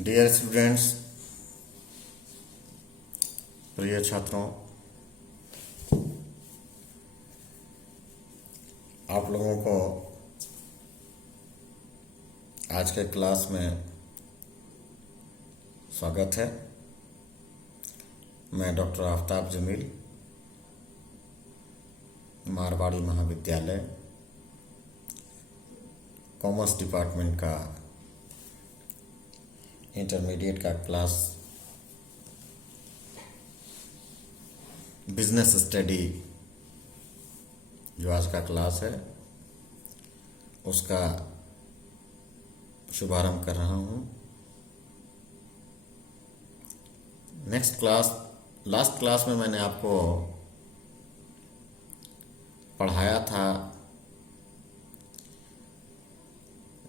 Dear students, प्रिय छात्रों, आप लोगों को आज के क्लास में स्वागत है। मैं डॉक्टर आफ्ताब जमील, मारवाड़ी महाविद्यालय, कॉमर्स डिपार्टमेंट का इंटरमीडिएट का क्लास बिजनेस स्टडी जो आज का क्लास है उसका शुभारंभ कर रहा हूँ। लास्ट क्लास में मैंने आपको पढ़ाया था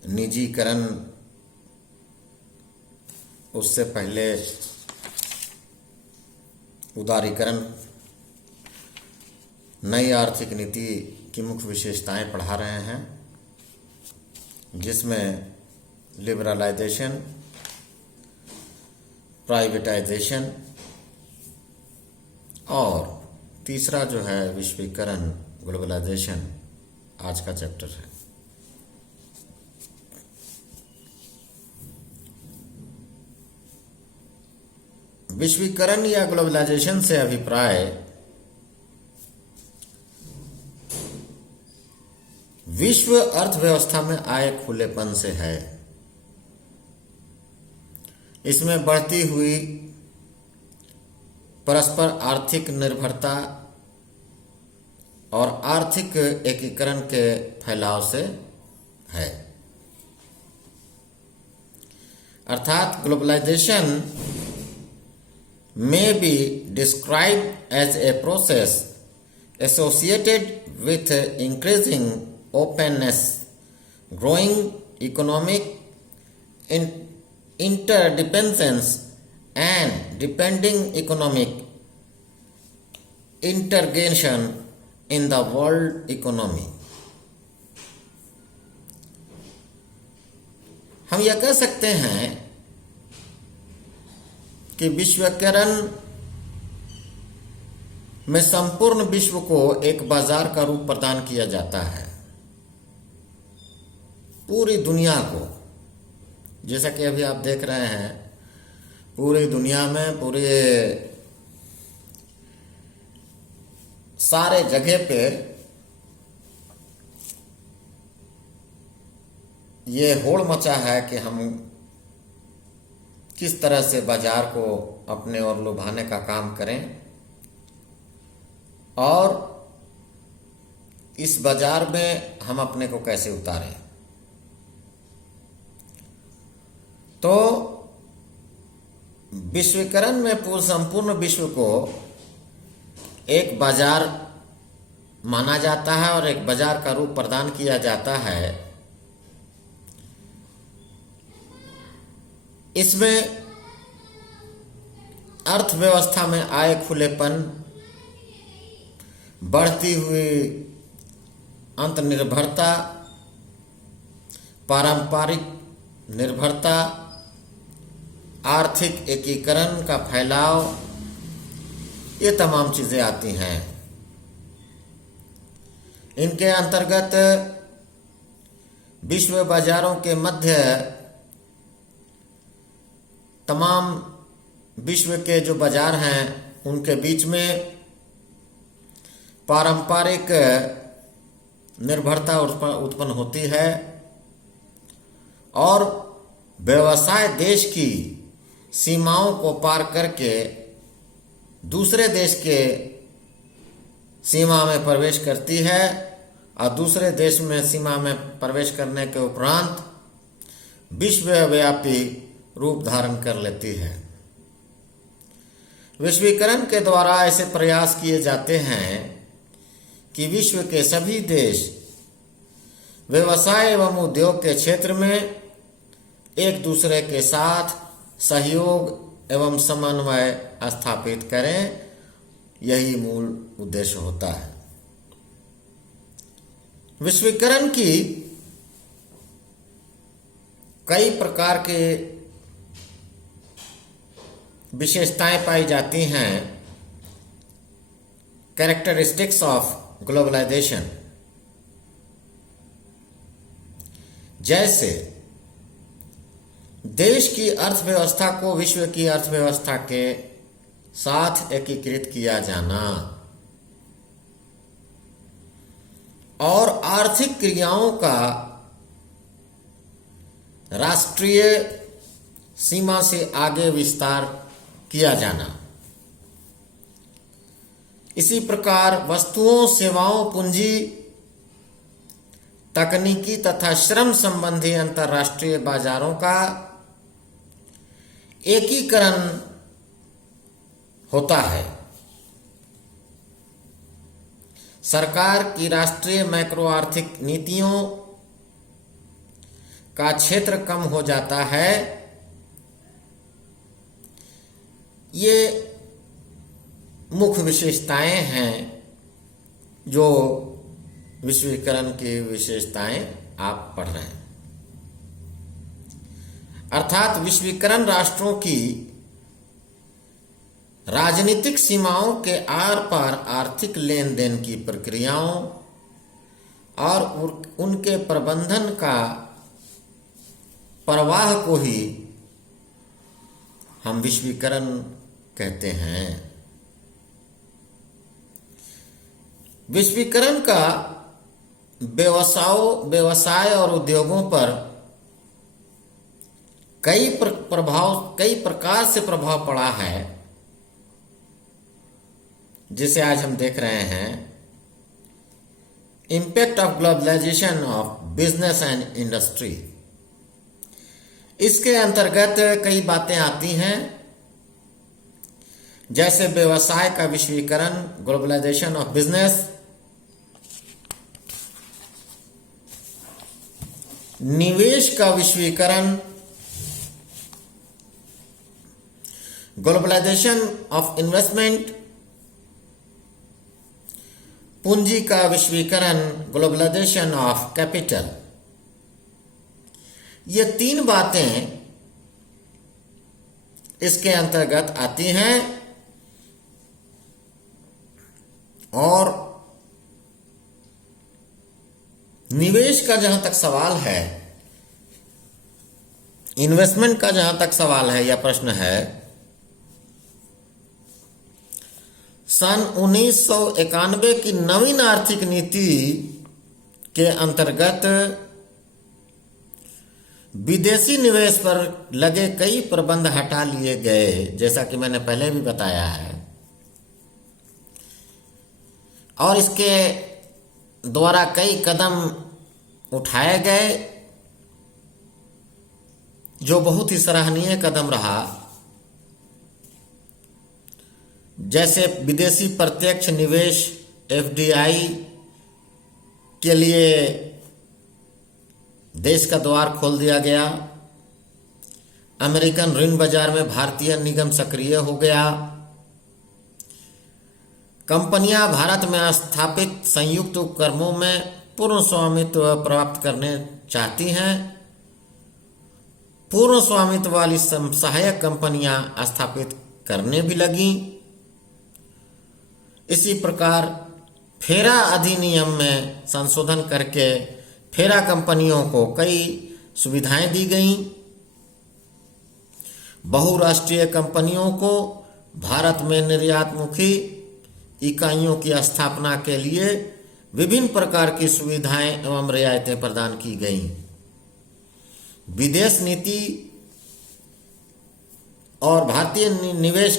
निजीकरण, उससे पहले उदारीकरण, नई आर्थिक नीति की मुख्य विशेषताएं पढ़ा रहे हैं, जिसमें लिबरलाइजेशन, प्राइवेटाइजेशन और तीसरा जो है विश्वीकरण, ग्लोबलाइजेशन आज का चैप्टर है। विश्वीकरण या ग्लोबलाइजेशन से अभिप्राय विश्व अर्थव्यवस्था में आए खुलेपन से है। इसमें बढ़ती हुई परस्पर आर्थिक निर्भरता और आर्थिक एकीकरण के फैलाव से है। अर्थात globalisation may be described as a process associated with increasing openness, growing economic interdependence, and depending economic integration in the world economy. हम यह कह सकते हैं कि विश्वीकरण में संपूर्ण विश्व को एक बाजार का रूप प्रदान किया जाता है। पूरी दुनिया को, जैसा कि अभी आप देख रहे हैं, पूरी दुनिया में पूरे सारे जगह पे ये होड़ मचा है कि हम किस तरह से बाजार को अपने ओर लुभाने का काम करें और इस बाजार में हम अपने को कैसे उतारें। तो विश्वीकरण में संपूर्ण विश्व को एक बाजार माना जाता है और एक बाजार का रूप प्रदान किया जाता है। इसमें अर्थव्यवस्था में आए खुलेपन, बढ़ती हुई अंतर्निर्भरता, पारंपरिक निर्भरता, आर्थिक एकीकरण का फैलाव, ये तमाम चीजें आती हैं। इनके अंतर्गत विश्व बाजारों के मध्य तमाम विश्व के जो बाजार हैं उनके बीच में पारंपरिक निर्भरता उत्पन्न होती है और व्यवसाय देश की सीमाओं को पार करके दूसरे देश के सीमा में प्रवेश करती है और दूसरे देश में सीमा में प्रवेश करने के उपरांत विश्वव्यापी रूप धारण कर लेती है। विश्वीकरण के द्वारा ऐसे प्रयास किए जाते हैं कि विश्व के सभी देश व्यवसाय एवं उद्योग के क्षेत्र में एक दूसरे के साथ सहयोग एवं समन्वय स्थापित करें। यही मूल उद्देश्य होता है। विश्वीकरण की कई प्रकार के विशेषताएं पाई जाती हैं, कैरेक्टरिस्टिक्स ऑफ ग्लोबलाइजेशन। जैसे देश की अर्थव्यवस्था को विश्व की अर्थव्यवस्था के साथ एकीकृत किया जाना और आर्थिक क्रियाओं का राष्ट्रीय सीमा से आगे विस्तार किया जाना। इसी प्रकार वस्तुओं, सेवाओं, पूंजी, तकनीकी तथा श्रम संबंधी अंतर्राष्ट्रीय बाजारों का एकीकरण होता है। सरकार की राष्ट्रीय मैक्रो आर्थिक नीतियों का क्षेत्र कम हो जाता है। ये मुख्य विशेषताएं हैं जो विश्वीकरण की विशेषताएं आप पढ़ रहे हैं। अर्थात विश्वीकरण राष्ट्रों की राजनीतिक सीमाओं के आर पार आर्थिक लेन देन की प्रक्रियाओं और उनके प्रबंधन का प्रवाह को ही हम विश्वीकरण कहते हैं। विश्वीकरण का व्यवसाय और उद्योगों पर कई प्रकार से प्रभाव पड़ा है, जिसे आज हम देख रहे हैं। Impact of globalisation of business and industry. इसके अंतर्गत कई बातें आती हैं, जैसे व्यवसाय का विश्वीकरण, ग्लोबलाइजेशन ऑफ बिजनेस, निवेश का विश्वीकरण, ग्लोबलाइजेशन ऑफ इन्वेस्टमेंट, पूंजी का विश्वीकरण, ग्लोबलाइजेशन ऑफ कैपिटल। ये तीन बातें इसके अंतर्गत आती हैं। और निवेश का जहां तक सवाल है, इन्वेस्टमेंट का जहां तक सवाल है या प्रश्न है, सन 1991 की नवीन आर्थिक नीति के अंतर्गत विदेशी निवेश पर लगे कई प्रतिबंध हटा लिए गए, जैसा कि मैंने पहले भी बताया है। और इसके द्वारा कई कदम उठाए गए, जो बहुत ही सराहनीय कदम रहा। जैसे विदेशी प्रत्यक्ष निवेश FDI के लिए देश का द्वार खोल दिया गया। अमेरिकन ऋण बाजार में भारतीय निगम सक्रिय हो गया। कंपनियां भारत में स्थापित संयुक्त उपक्रमों में पूर्ण स्वामित्व प्राप्त करने चाहती हैं। पूर्ण स्वामित्व वाली सहायक कंपनियां स्थापित करने भी लगी। इसी प्रकार फेरा अधिनियम में संशोधन करके फेरा कंपनियों को कई सुविधाएं दी गईं। बहुराष्ट्रीय कंपनियों को भारत में निर्यातमुखी इकाइयों की स्थापना के लिए विभिन्न प्रकार की सुविधाएं एवं रियायतें प्रदान की गईं। विदेश नीति और भारतीय निवेश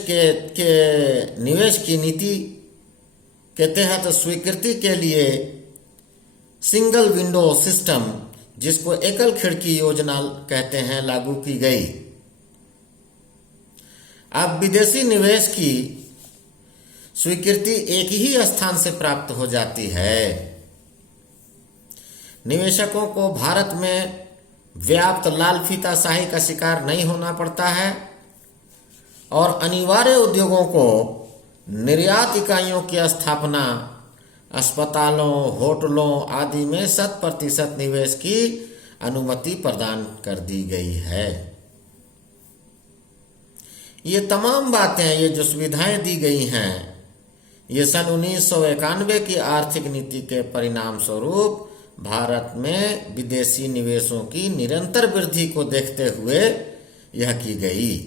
की नीति के तहत स्वीकृति के लिए सिंगल विंडो सिस्टम, जिसको एकल खिड़की योजना कहते हैं, लागू की गई। अब विदेशी निवेश की स्वीकृति एक ही स्थान से प्राप्त हो जाती है। निवेशकों को भारत में व्याप्त लाल फीताशाही का शिकार नहीं होना पड़ता है और अनिवार्य उद्योगों को निर्यात इकाइयों की स्थापना, अस्पतालों, होटलों आदि में 100% निवेश की अनुमति प्रदान कर दी गई है। ये तमाम बातें, ये जो सुविधाएं दी गई हैं, ये सन 1991 की आर्थिक नीति के परिणाम स्वरूप भारत में विदेशी निवेशों की निरंतर वृद्धि को देखते हुए यह की गई।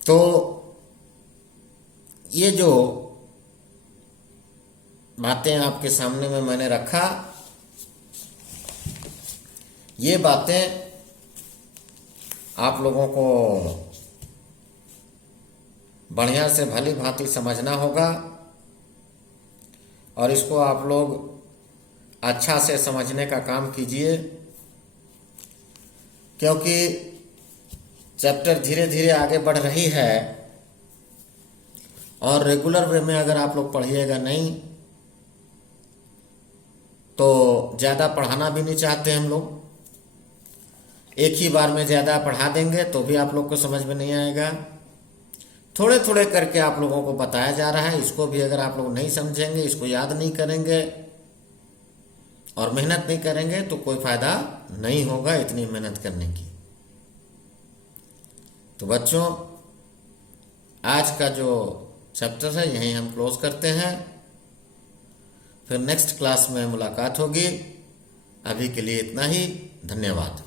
तो ये जो बातें आपके सामने में मैंने रखा, ये बातें आप लोगों को बढ़िया से भली भांति समझना होगा और इसको आप लोग अच्छा से समझने का काम कीजिए, क्योंकि चैप्टर धीरे धीरे आगे बढ़ रही है और रेगुलर वे में अगर आप लोग पढ़िएगा नहीं तो ज़्यादा पढ़ाना भी नहीं चाहते हम लोग। एक ही बार में ज़्यादा पढ़ा देंगे तो भी आप लोग को समझ में नहीं आएगा। थोड़े थोड़े करके आप लोगों को बताया जा रहा है। इसको भी अगर आप लोग नहीं समझेंगे, इसको याद नहीं करेंगे और मेहनत नहीं करेंगे तो कोई फायदा नहीं होगा इतनी मेहनत करने की। तो बच्चों, आज का जो चैप्टर है यहीं हम क्लोज करते हैं, फिर नेक्स्ट क्लास में मुलाकात होगी। अभी के लिए इतना ही, धन्यवाद।